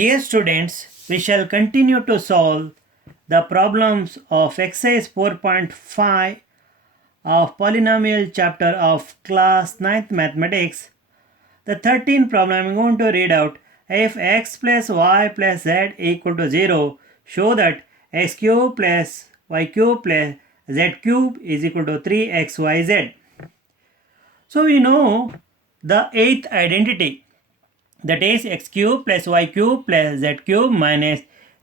Dear students, we shall continue to solve the problems of exercise 4.5 of polynomial chapter of class 9th mathematics. The 13th problem I am going to read out. If x plus y plus z equal to 0, show that x cube plus y cube plus z cube is equal to 3xyz. So we know the eighth identity, that is x cube plus y cube plus z cube minus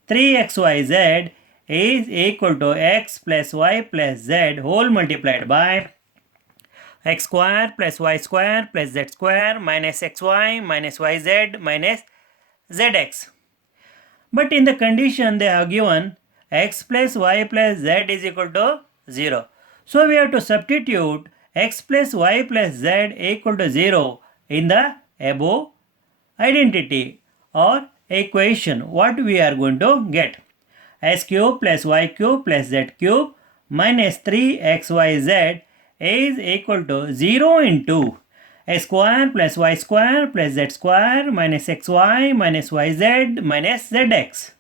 3xyz is equal to x plus y plus z whole multiplied by x square plus y square plus z square minus xy minus yz minus zx. But in the condition they have given x plus y plus z is equal to 0. So we have to substitute x plus y plus z equal to 0 in the above identity or equation. What we are going to get? X cube plus y cube plus z cube minus 3xyz is equal to 0 into x square plus y square plus z square minus xy minus yz minus zx.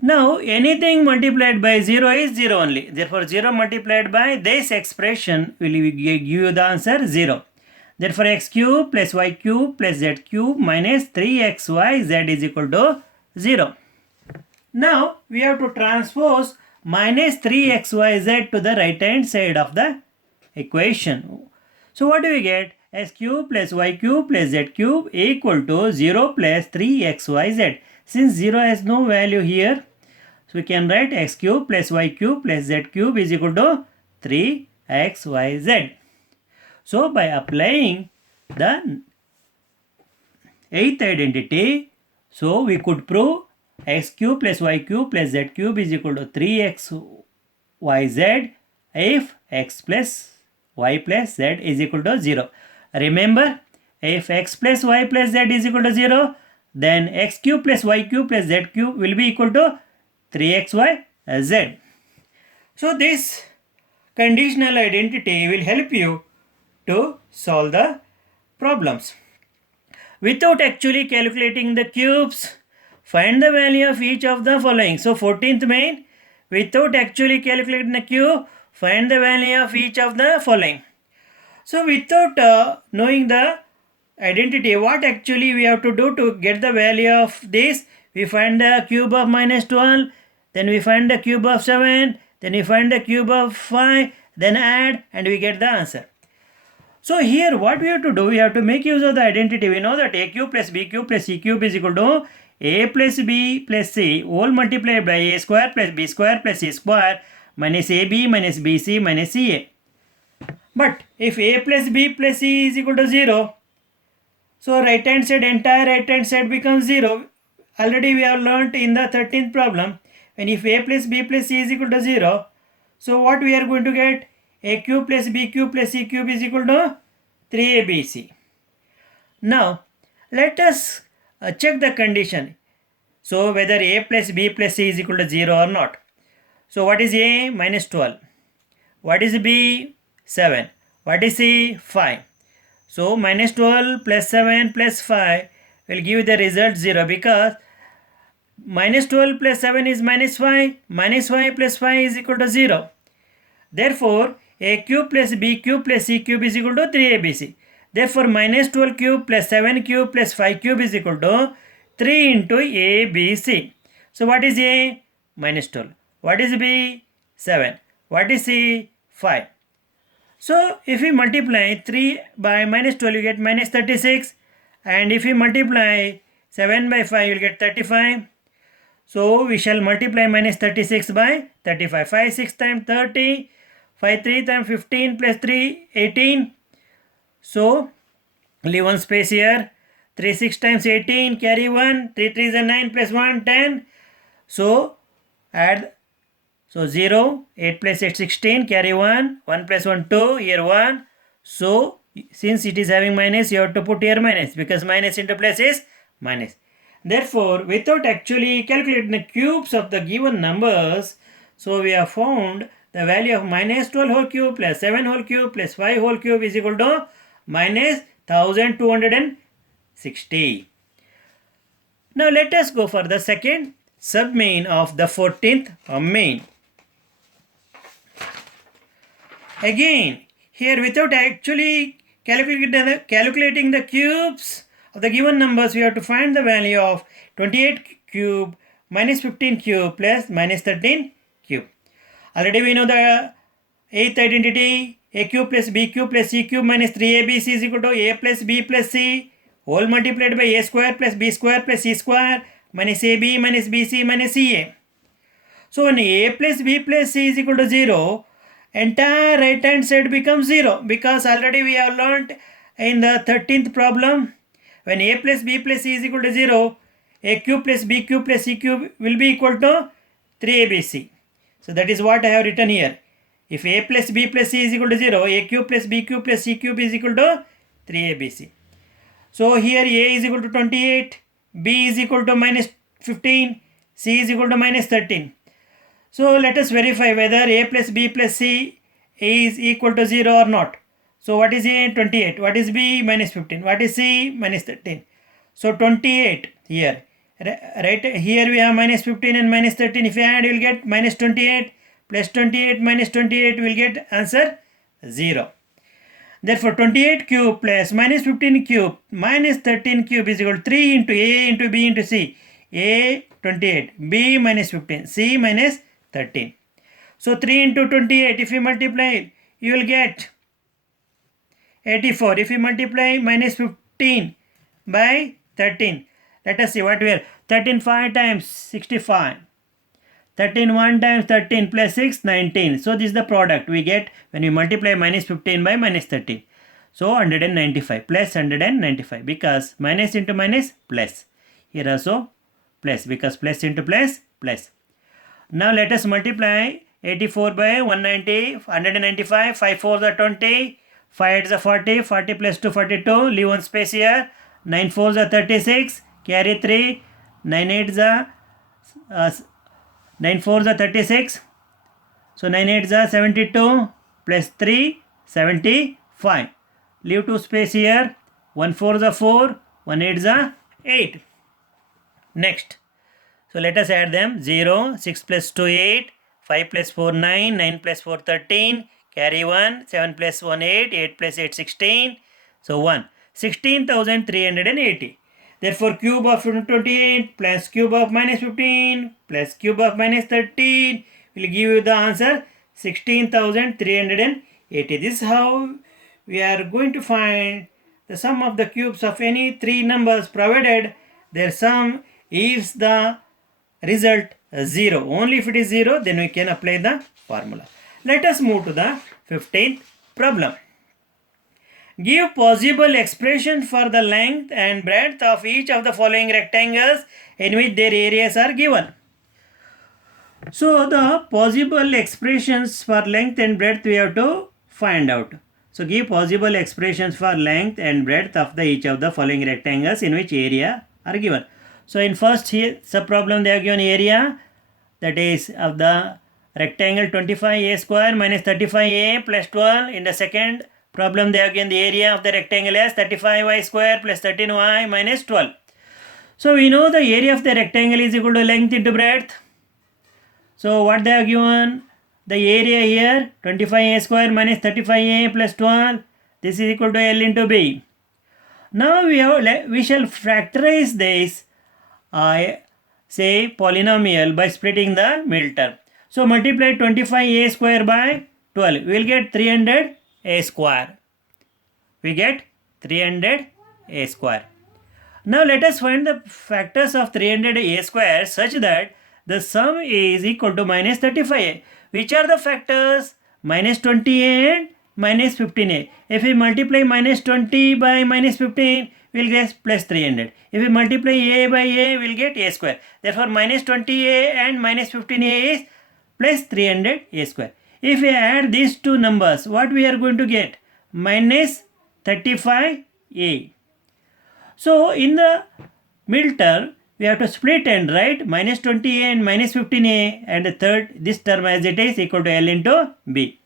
Now anything multiplied by 0 is 0 only. Therefore 0 multiplied by this expression will give you the answer 0. Therefore x cube plus y cube plus z cube minus 3xyz is equal to 0. Now we have to transpose minus 3xyz to the right hand side of the equation. So what do we get? X cube plus y cube plus z cube equal to 0 plus 3xyz. Since 0 has no value here, so we can write x cube plus y cube plus z cube is equal to 3xyz. So by applying the eighth identity, so we could prove x cube plus y cube plus z cube is equal to 3xyz if x plus y plus z is equal to 0. Remember, if x plus y plus z is equal to 0, then x cube plus y cube plus z cube will be equal to 3xyz. So this conditional identity will help you to solve the problems. Without actually calculating the cubes, find the value of each of the following. So 14th main, without actually calculating the cube, find the value of each of the following. So without knowing the identity, what actually we have to do to get the value of this? We find the cube of minus 12, then we find the cube of 7, then we find the cube of 5, then add and we get the answer. So here what we have to do, we have to make use of the identity. We know that a cube plus b cube plus c cube is equal to a plus b plus c whole multiplied by a square plus b square plus c square minus ab minus bc minus ca. But if a plus b plus c is equal to 0, so right hand side, entire right hand side becomes 0. Already we have learnt in the 13th problem. And if a plus b plus c is equal to 0, so what we are going to get? A cube plus b cube plus c cube is equal to 3abc. Now let us check the condition. So whether a plus b plus c is equal to 0 or not. So what is a? Minus 12. What is b? 7. What is c? 5. So minus 12 plus 7 plus 5 will give the result 0 because minus 12 plus 7 is minus 5. Minus 5 plus 5 is equal to 0. Therefore a cube plus b cube plus c cube is equal to 3abc. Therefore minus 12 cube plus 7 cube plus 5 cube is equal to 3 into abc. So what is a? Minus 12. What is b? 7. What is c? 5. So if we multiply 3 by minus 12 you get minus 36, and if we multiply 7 by 5 you will get 35. So we shall multiply minus 36 by 35. 5 6 times 30, 5 3 times 15 plus 3 18. So leave one space here. 3 6 times 18, carry 1, 3 3 is 9 plus 1 10. So add, so 0, 8 plus 8 16, carry 1, 1 plus 1 2, here 1. So since it is having minus, you have to put here minus because minus into plus is minus. Therefore without actually calculating the cubes of the given numbers, so we have found the value of minus 12 whole cube plus 7 whole cube plus 5 whole cube is equal to minus 1260. Now let us go for the second submain of the 14th main. Again, here without actually calculating the cubes of the given numbers, we have to find the value of 28 cube minus 15 cube plus minus 13 cube. Already we know the eighth identity, a cube plus b cube plus c cube minus 3abc is equal to a plus b plus c whole multiplied by a square plus b square plus c square minus ab minus bc minus ca. So when a plus b plus c is equal to 0, entire right hand side becomes 0, because already we have learnt in the 13th problem, when a plus b plus c is equal to 0, a cube plus b cube plus c cube will be equal to 3abc. So that is what I have written here. If a plus b plus c is equal to 0, a cube plus b cube plus c cube is equal to 3abc. So here a is equal to 28, b is equal to minus 15, c is equal to minus 13. So let us verify whether a plus b plus c is equal to 0 or not. So what is a? 28. What is b? Minus 15. What is c? Minus 13. So 28 here. Right here we have minus 15 and minus 13. If you add, you will get minus 28 plus 28 minus 28, will get answer 0. Therefore 28 cube plus minus 15 cube minus 13 cube is equal to 3 into a into b into c. A 28, b minus 15, c minus 13. So 3 into 28, if you multiply, you will get 84. If you multiply minus 15 by 13, let us see what we are. 13 5 times 65. 13 1 times 13 plus 6, 19. So this is the product we get when we multiply minus 15 by minus 13. So 195 plus 195, because minus into minus plus. Here also plus, because plus into plus plus. Now let us multiply 84 by 190, 195, 5 4s are 20, 5 8s are 40, 40 plus 2 42, leave one space here, 9 4s are 36, carry 3, 9 8s are 9 4s are 36, so 9 8s are 72, plus 3, 75. Leave 2 space here, 1 4s are 4, 1 8s are 8. Next, so let us add them. 0, 6 plus 2 8, 5 plus 4 9, 9 plus 4 13, carry 1, 7 plus 1 8, 8 plus 8 16, so 1, 16,380. Therefore cube of 28 plus cube of minus 15 plus cube of minus 13 will give you the answer 16,380. This is how we are going to find the sum of the cubes of any three numbers, provided their sum is the result 0. Only if it is 0, then we can apply the formula. Let us move to the 15th problem. Give possible expression for the length and breadth of each of the following rectangles in which their areas are given. So the possible expressions for length and breadth we have to find out. So give possible expressions for length and breadth of each of the following rectangles in which area are given. So in first here sub problem they have given area, that is of the rectangle 25a square minus 35a plus 12. In the second problem they have given the area of the rectangle as 35y square plus 13y minus 12. So we know the area of the rectangle is equal to length into breadth. So what they have given? The area here 25a square minus 35a plus 12. This is equal to L into B. Now we shall factorize this say polynomial by splitting the middle term. So multiply 25a square by 12. We will get 300a square. We get 300a square. Now let us find the factors of 300a square such that the sum is equal to minus 35a. Which are the factors? Minus 20a and minus 15a. If we multiply minus 20 by minus 15, we will get plus 300. If we multiply a by a, we will get a square. Therefore minus 20a and minus 15a is plus 300a square. If we add these two numbers, what we are going to get? Minus 35a. So in the middle term, we have to split and write minus 20a and minus 15a, and the third, this term as it is equal to L into B.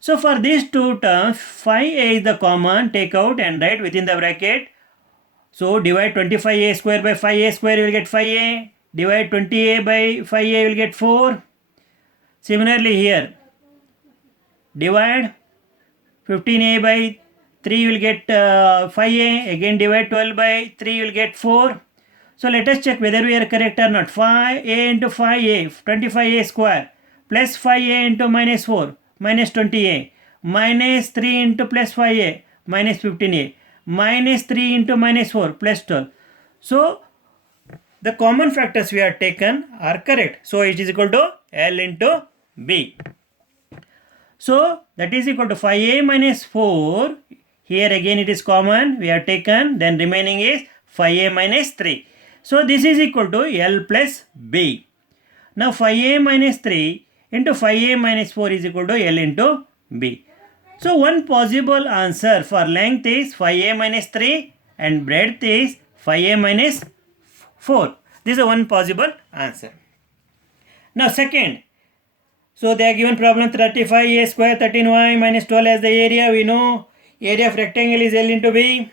So for these two terms, phi a is the common, take out and write within the bracket So divide 25a square by 5a square, you will get 5a. Divide 20a by 5a, you will get 4. Similarly here, divide 15a by 3, you will get 5a. Again divide 12 by 3, you will get 4. So let us check whether we are correct or not. 5a into 5a, 25a square, plus 5a into minus 4, minus 20a, minus 3 into plus 5a, minus 15a, minus 3 into minus 4, plus 12. So the common factors we have taken are correct. So it is equal to L into B. So that is equal to 5a minus 4. Here again it is common. We have taken. Then remaining is 5a minus 3. So this is equal to L plus B. Now 5a minus 3 into 5a minus 4 is equal to L into B. So one possible answer for length is 5a minus 3 and breadth is 5a minus 4. This is one possible answer. Now second, so they are given problem 35a square 13y minus 12 as the area. We know area of rectangle is L into B.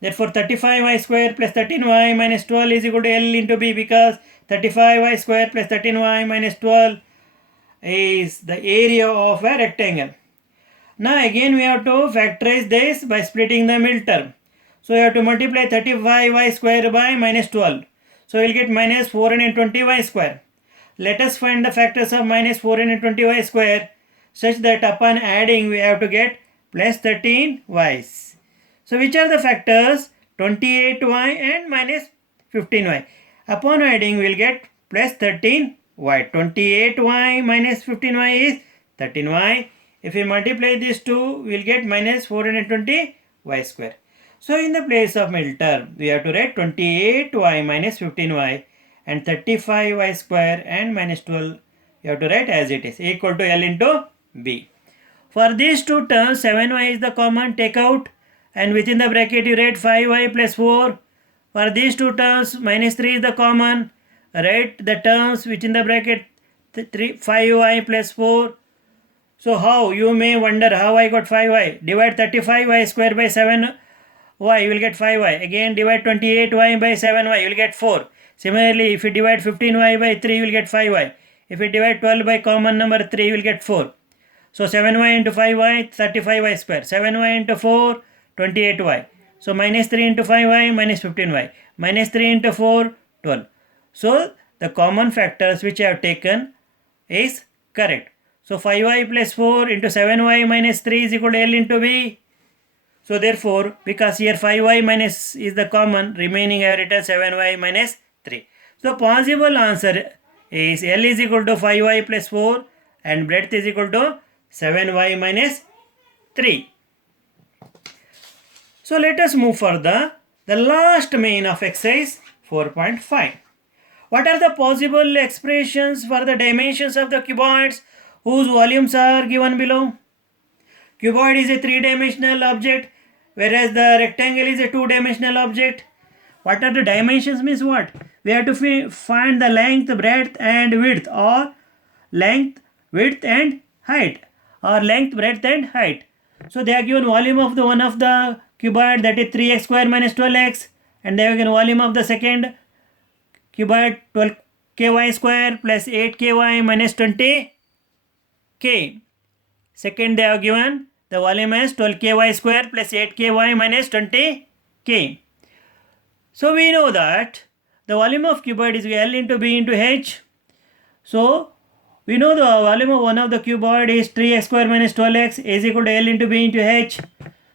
Therefore 35y square plus 13y minus 12 is equal to L into B, because 35y square plus 13y minus 12 is the area of a rectangle. Now again we have to factorize this by splitting the middle term. So we have to multiply 35y square by minus 12. So we will get minus 420y square. Let us find the factors of minus 420y square such that upon adding we have to get plus 13y. So which are the factors? 28y and minus 15y. Upon adding we will get plus 13y. 28y minus 15y is 13y. If we multiply these two, we will get minus 420y square. So in the place of middle term, we have to write 28y minus 15y and 35y square and minus 12. You have to write as it is, equal to L into B. For these two terms, 7y is the common, take out, and within the bracket you write 5y plus 4. For these two terms, minus 3 is the common, write the terms within the bracket 5y plus 4. So how? You may wonder how I got 5y. Divide 35y square by 7y, you will get 5y. Again divide 28y by 7y, you will get 4. Similarly, if you divide 15y by 3, you will get 5y. If you divide 12 by common number 3, you will get 4. So 7y into 5y, 35y square. 7y into 4, 28y. So minus 3 into 5y, minus 15y. Minus 3 into 4, 12. So the common factors which I have taken is correct. So 5y plus 4 into 7y minus 3 is equal to L into B. So therefore, because here 5y minus is the common, remaining I have written 7y minus 3. So possible answer is L is equal to 5y plus 4 and breadth is equal to 7y minus 3. So let us move further. The last main of exercise 4.5. What are the possible expressions for the dimensions of the cuboids whose volumes are given below? Cuboid is a three-dimensional object, whereas the rectangle is a two-dimensional object. What are the dimensions means what? We have to find the length, breadth and width, or length, width and height, or length, breadth and height. So they are given volume of the one of the cuboid, that is 3x square minus 12x, and they are given volume of the second cuboid 12ky square plus 8ky minus 20k. Second they have given the volume as 12ky square plus 8ky minus 20k. So we know that the volume of cuboid is L into B into H. So we know the volume of one of the cuboid is 3x square minus 12x is equal to L into B into H.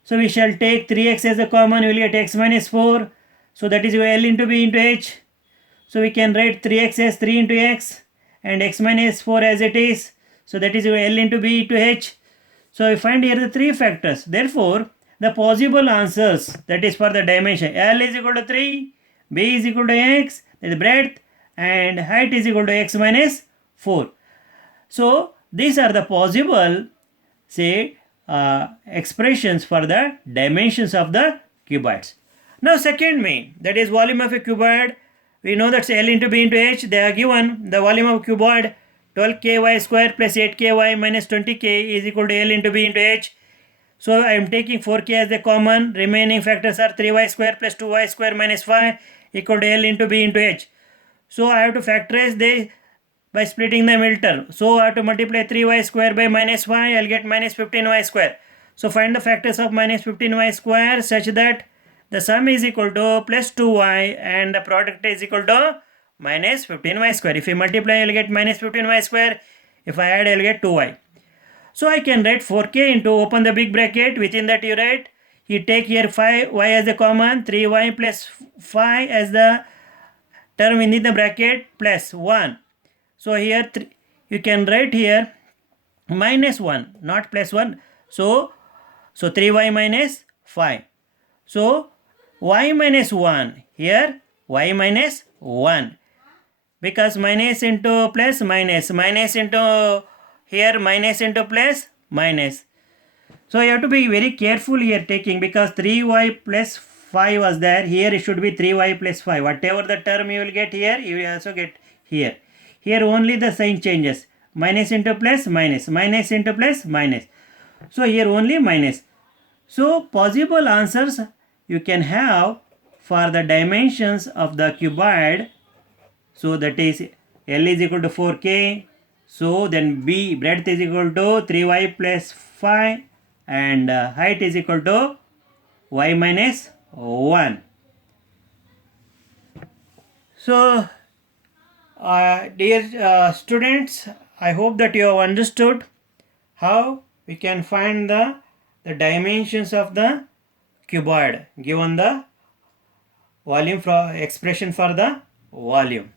So we shall take 3x as a common, we will get x minus 4. So that is L into B into H. So we can write 3x as 3 into x and x minus 4 as it is. So that is L into B into H. So we find here the three factors. Therefore, the possible answers, that is for the dimension, L is equal to 3, B is equal to x, that is breadth, and height is equal to x minus 4. So these are the possible, say, expressions for the dimensions of the cuboids. Now second main, that is volume of a cuboid. We know that's L into B into H. They are given the volume of cuboid 12ky square plus 8ky minus 20k is equal to L into B into H. So I am taking 4k as the common. Remaining factors are 3y square plus 2y square minus 5 equal to L into B into H. So I have to factorize this by splitting the middle term. So I have to multiply 3y square by minus 5. I'll get minus 15y square. So find the factors of minus 15y square such that the sum is equal to plus 2y and the product is equal to minus 15y square. If you multiply, I'll get minus 15y square. If I add, I'll get 2y. So I can write 4k into, open the big bracket, within that you write, you take here 5y as a common, 3y plus 5 as the term within the bracket plus 1. So here you can write here minus 1, not plus 1. So 3y minus 5. So y minus 1, here y minus 1. Because minus into plus minus, minus into here minus into plus minus. So you have to be very careful here taking, because 3y plus 5 was there. Here it should be 3y plus 5. Whatever the term you will get here, you will also get here. Here only the sign changes. Minus into plus minus, minus into plus minus. So here only minus. So possible answers you can have for the dimensions of the cuboid. So that is L is equal to 4k. So then B, breadth is equal to 3y plus 5 and height is equal to y minus 1. So dear students, I hope that you have understood how we can find the dimensions of the cuboid given the volume expression for the volume.